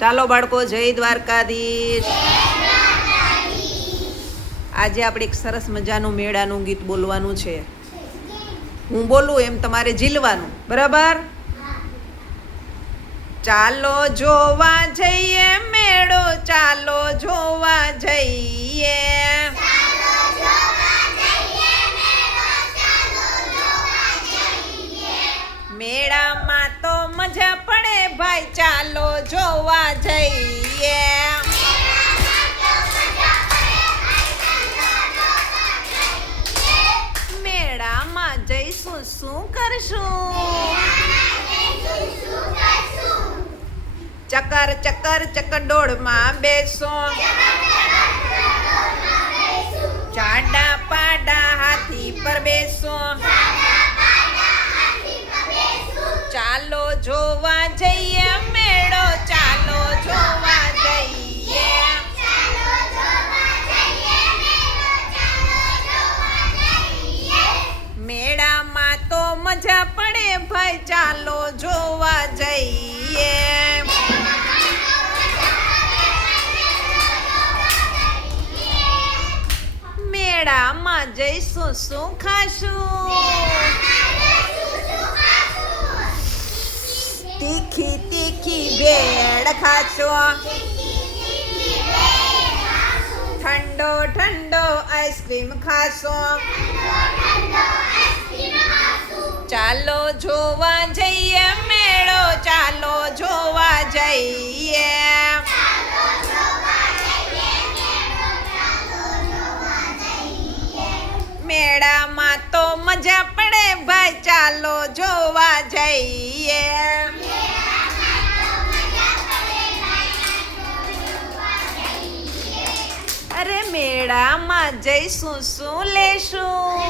ચાલો બાળકો, જય દ્વારકાધીશ. આજે આપણે એક સરસ મજાનું મેળાનું ગીત બોલવાનું છે. હું બોલું એમ તમારે ઝીલવાનું, બરાબર? ચાલો જોવા જઈએ મેળો, ચાલો જોવા જઈએ. મેળામાં તો મજા પડે ભાઈ, ચાલો જોવા જઈએ. મેળામાં જઈશું શું કરશું? ચકર ચકર ચકડોળમાં બેસો, ચાડા પાડા હાથી પર બેસો. ચાલો જોવા જઈએ મેળો, ચાલો જોવા જઈએ. મેળામાં તો મજા પડે ભાઈ, ચાલો જોવા જઈએ. મેળામાં જઈશું શું ખાશું? તીખી તીખી ભેળ ખાશો, ઠંડો ઠંડો આઈસ્ક્રીમ ખાશો. ચાલો જોવા જઈએ મેળો, ચાલો જોવા જઈએ. મેળામાં તો મજા પડે ભાઈ, ચાલો જોવા જઈએ. અરે મેળામાં જઈશું શું લેશું?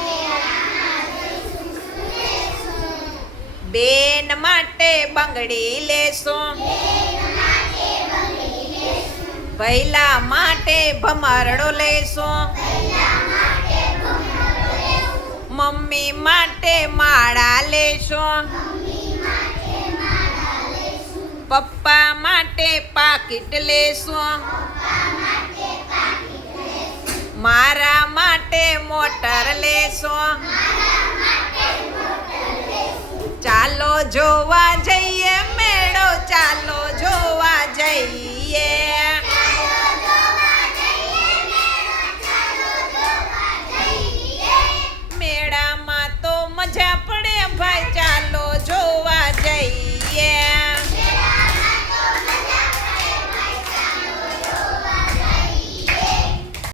બેન માટે બંગડી લેશો, ભૈલા માટે ભમરડો લેશો, મમ્મી માટે માળા લેશો, પપ્પા માટે પાકીટ લેશો, મારા માટે મોટર લેશો. ચાલો જોવા જઈએ મેળો, ચાલો જોવા જઈએ.